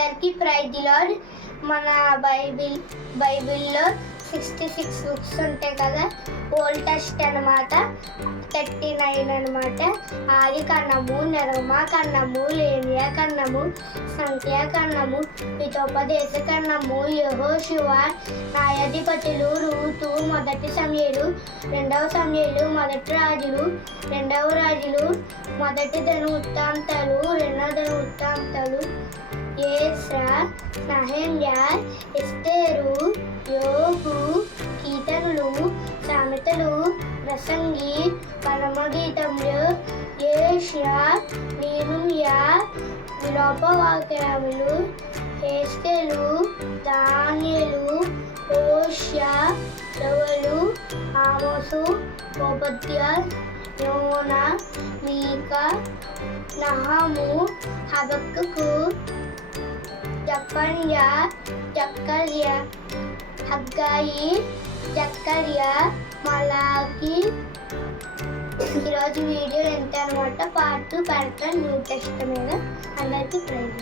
అందరికీ praise the lord. మన బైబిల్లో 66 బుక్స్ ఉంటాయి కదా. ఓల్డ్ టెస్ట్ అనమాట, 39 అనమాట. ఆది కన్నము, నిర్గమ కన్నము, లేవియా కన్నము, సంఖ్యా కన్నము, హితోపదేశ కన్నము, యెహోషువ, న్యాయాధిపతులు, రూతు, మొదటి సమూయేలు, రెండవ సమూయేలు, మొదటి రాజులు, రెండవ రాజులు, మొదటి దినవృత్తాంతాలు, రెండవ దినవృత్తాంతాలు, ఎజ్రా, నెహెమ్యా, ఎస్తేరు, యోబు, కీర్తనలు, సామెతలు, ప్రసంగి, పరమగీతములు, యెషయా, నెహెమ్యా, విలాపవాక్యములు, హెస్కేలు, దానియేలు, హోషేయ, యోవేలు, ఆమోసు, ఓబద్యా, యోనా, మీకా, నహము, హబక్కూకు, జకర్యా, హగ్గాయి, జకర్యా, మలాకి. ఈరోజు వీడియో ఎంత అనమాట. పార్ట్ 2 పెడతాను న్యూ టెస్టమెంట్. అందరికీ ప్రైజ్.